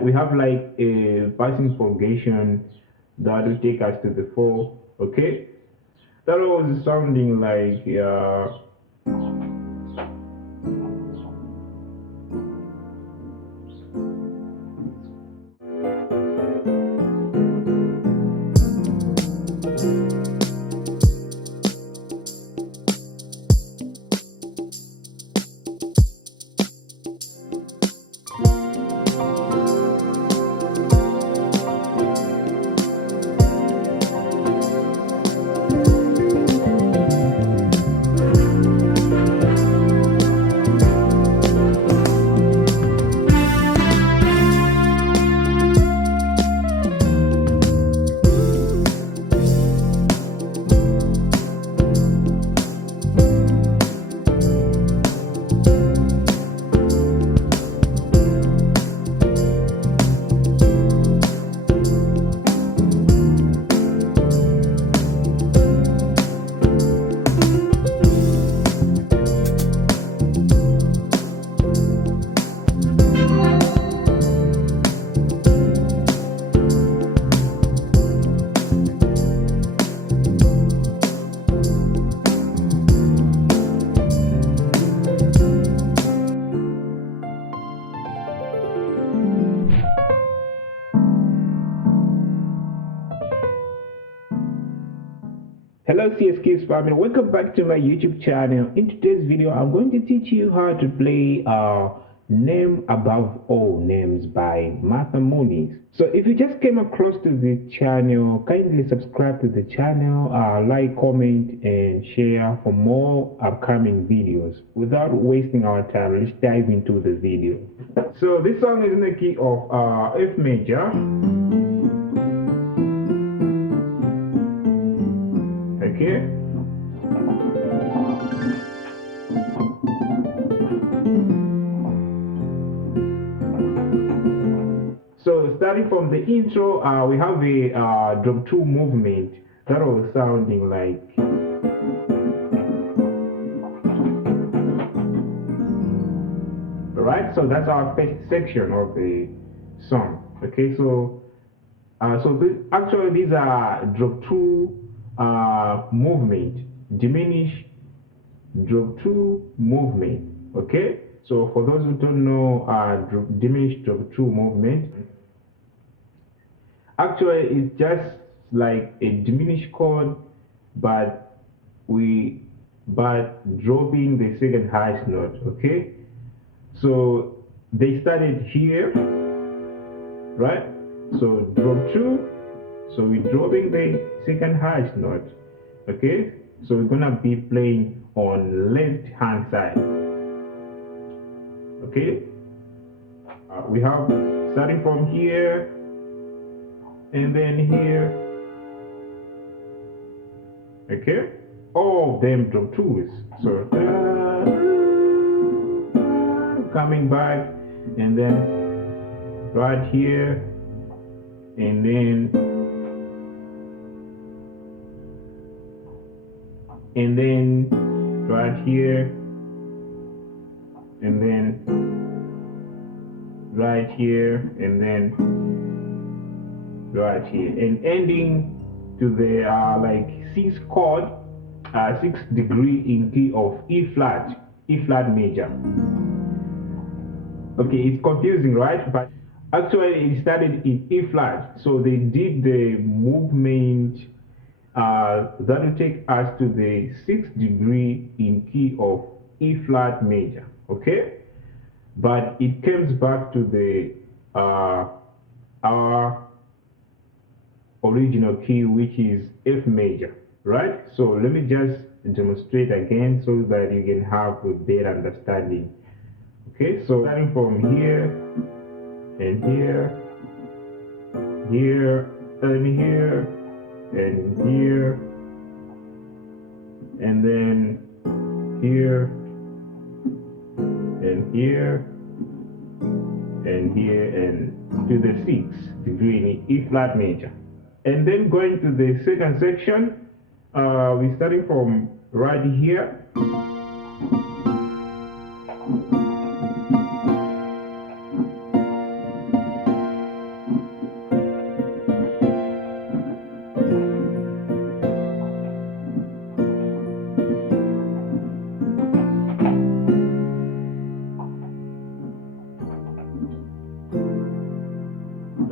but we have like a passing progression that will take us to the 4. Okay, that was sounding like hello CSK's family, welcome back to my YouTube channel. In today's video I'm going to teach you how to play Name Above All Names by Martha Muniz. So if you just came across to the channel, kindly subscribe to the channel, like, comment and share for more upcoming videos. Without wasting our time, let's dive into the video. So this song is in the key of F major. Okay. So starting from the intro, we have a drop 2 movement that was sounding like. Alright, so that's our first section of the song. Okay, so actually these are drop 2 movement, diminish, drop 2 movement. Okay, so for those who don't know diminished drop 2 movement, actually it's just like a diminished chord but dropping the second highest note. Okay, so they started here, right? So drop 2, so we're dropping the second highest note. Okay, so we're gonna be playing on left hand side. Okay, we have starting from here and then here. Okay, all of them drop 2s. So coming back and then right here and then right here and then right here and then right here and ending to the like 6th chord, 6th degree in key of E flat major. Okay, it's confusing, right? But actually it started in E flat, so they did the movement that will take us to the 6th degree in key of E flat major. Okay, but it comes back to the our original key, which is F major, right? So let me just demonstrate again so that you can have a better understanding. Okay, so starting from here and here, here and here and here and then here and here and here and to the 6th degree in E flat major. And then going to the second section, we're starting from right here.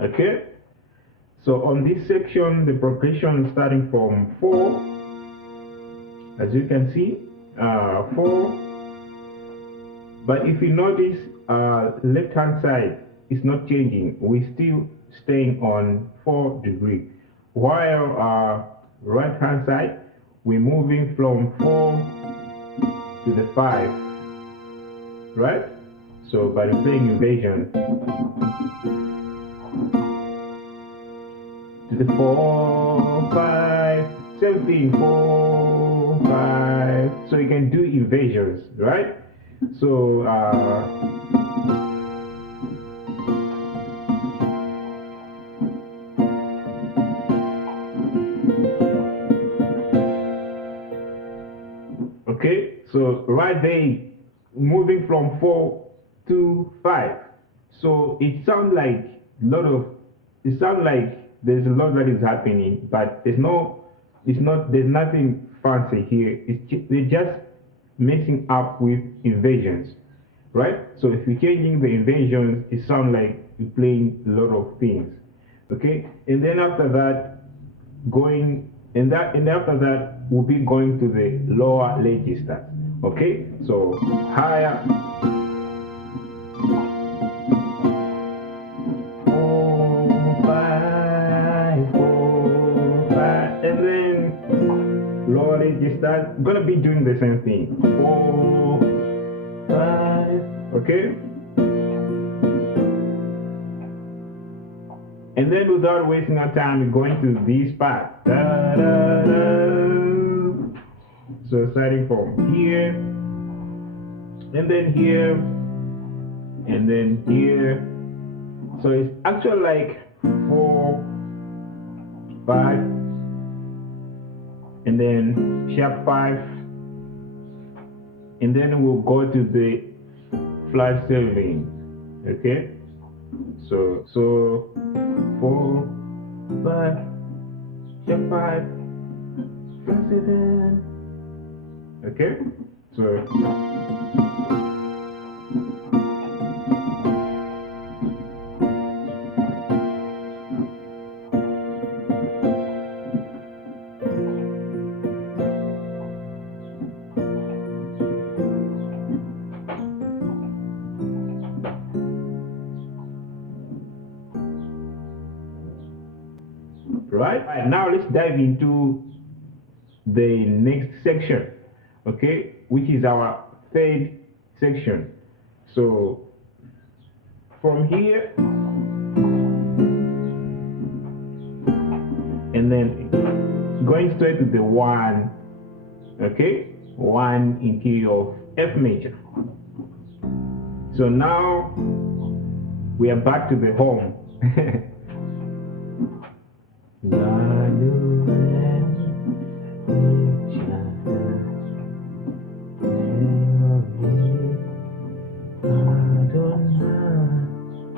Okay, so on this section the progression is starting from 4, as you can see, 4. But if you notice, left hand side is not changing, we're still staying on 4 degrees, while right hand side we're moving from 4 to the 5, right? So by playing invasion to the 4, 5, same thing, 4, 5. So you can do invasions, right? So okay, so right there, moving from 4 to 5. So it sounds like there's a lot that is happening, but there's nothing fancy here. They're just mixing up with invasions, right? So if you're changing the invasions, it sounds like you're playing a lot of things, okay? And then after that, after that, we'll be going to the lower registers, okay? So higher. 4, 5, 4, 5, and then lower registers. Gonna be doing the same thing. 4, 5, okay? And then without wasting our time, we're going to this part. Da, da, da. So starting from here, and then here, and then here. So it's actually like 4, 5, and then sharp 5, and then we'll go to the flat 7, okay? So 4, 5, sharp 5, flat 7, okay? So right, now let's dive into the next section, okay, which is our third section. So from here, and then going straight to the 1, okay, 1 in key of F major. So now we are back to the home.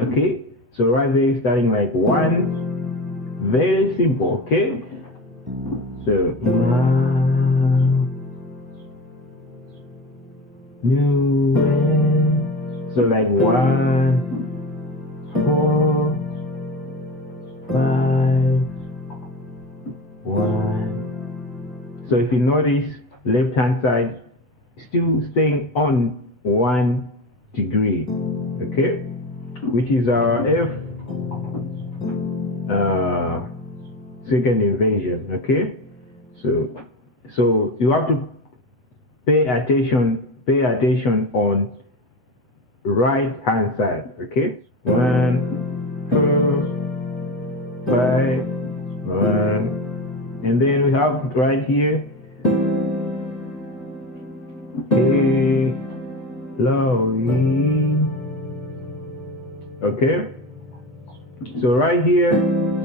Okay, so right there starting like 1, very simple, okay? So so like 1, 4, 5, 1. So if you notice, left hand side still staying on 1 degree, okay, which is our F second invasion, okay? So you have to pay attention on right hand side, okay? 1, 4, 5, 1, and then we have right here A, low, E, okay? So right here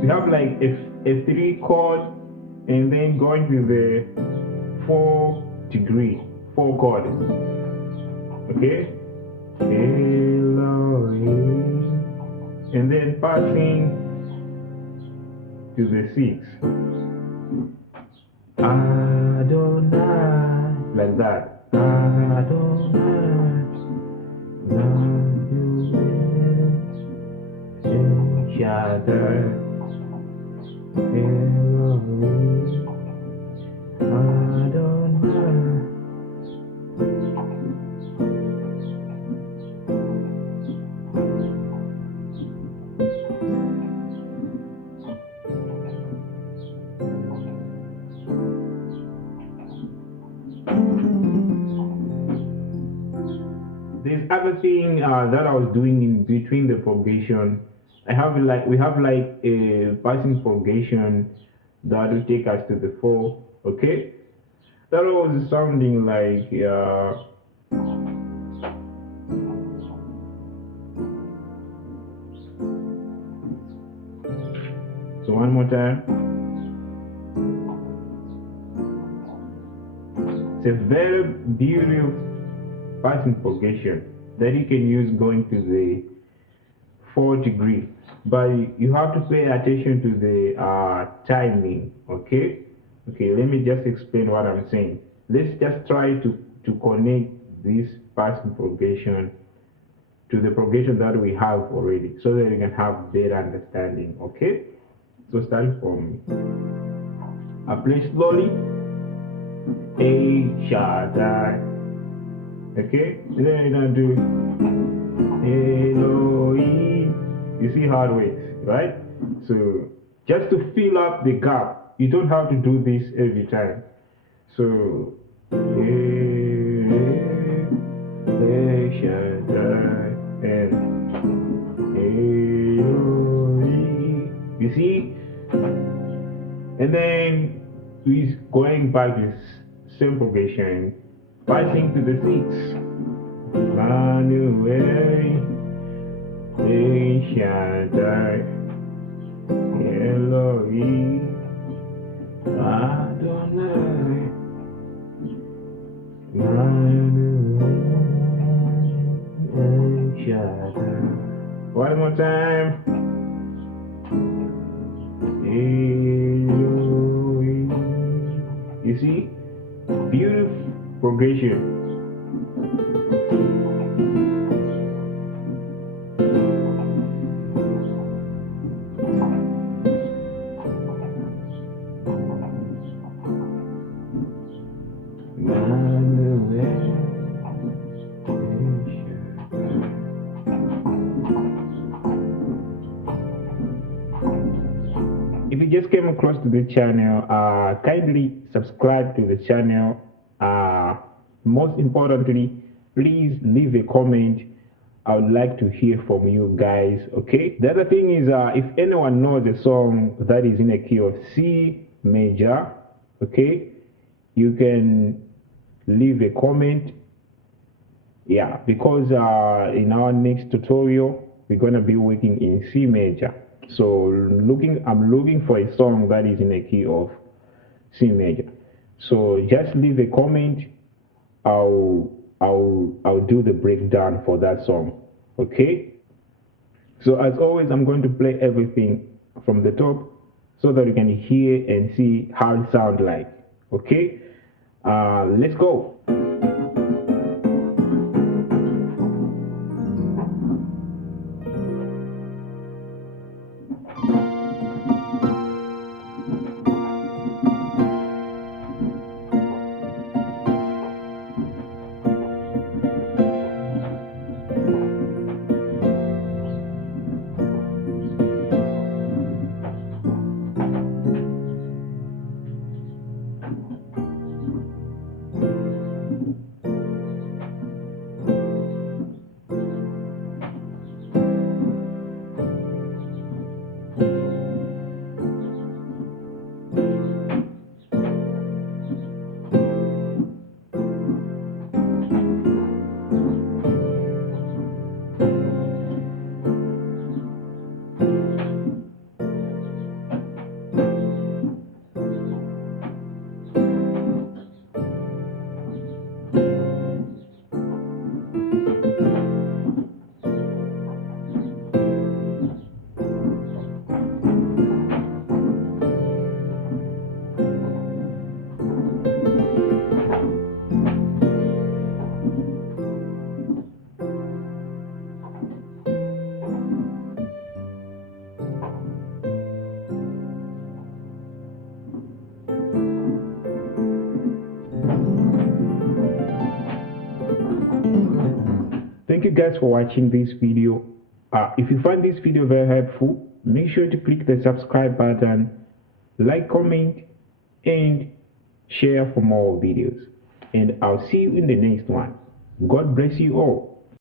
we have like a 3 chord, and then going to the 4 degree, 4 chord, okay? A, low, E, and then passing to the 6. Adonai, like that. Adonai, love you, shattered. Elohim, Adonai. There's other thing that I was doing in between the progression. We have like a passing progression that will take us to the 4. Okay, that was sounding like so one more time. It's a very beautiful passing progression that you can use going to the 4th degree, but you have to pay attention to the timing. Okay, let me just explain what I'm saying. Let's just try to connect this passing progression to the progression that we have already, so that we can have better understanding. Okay, so starting from I play slowly, A Shaddai. Okay, then you're gonna do Elohim. You see how it works, right? So just to fill up the gap, you don't have to do this every time. So and you see, and then he's going back this same progression, passing to the 6. Manuel, Shaddai, Elohim, Adonai, Manuel, Shaddai. One more time. Elohim. You see, beautiful progression. If you just came across to the channel, kindly subscribe to the channel. Most importantly, please leave a comment. I would like to hear from you guys. Okay, the other thing is, if anyone knows a song that is in a key of C major, okay, you can leave a comment. Yeah, because in our next tutorial we're going to be working in C major. So I'm looking for a song that is in a key of C major. So just leave a comment. I'll do the breakdown for that song. Okay. So as always, I'm going to play everything from the top so that you can hear and see how it sounds like. Okay. Let's go. guys for watching this video. If you find this video very helpful, make sure to click the subscribe button, like, comment, and share for more videos. And I'll see you in the next one. God bless you all.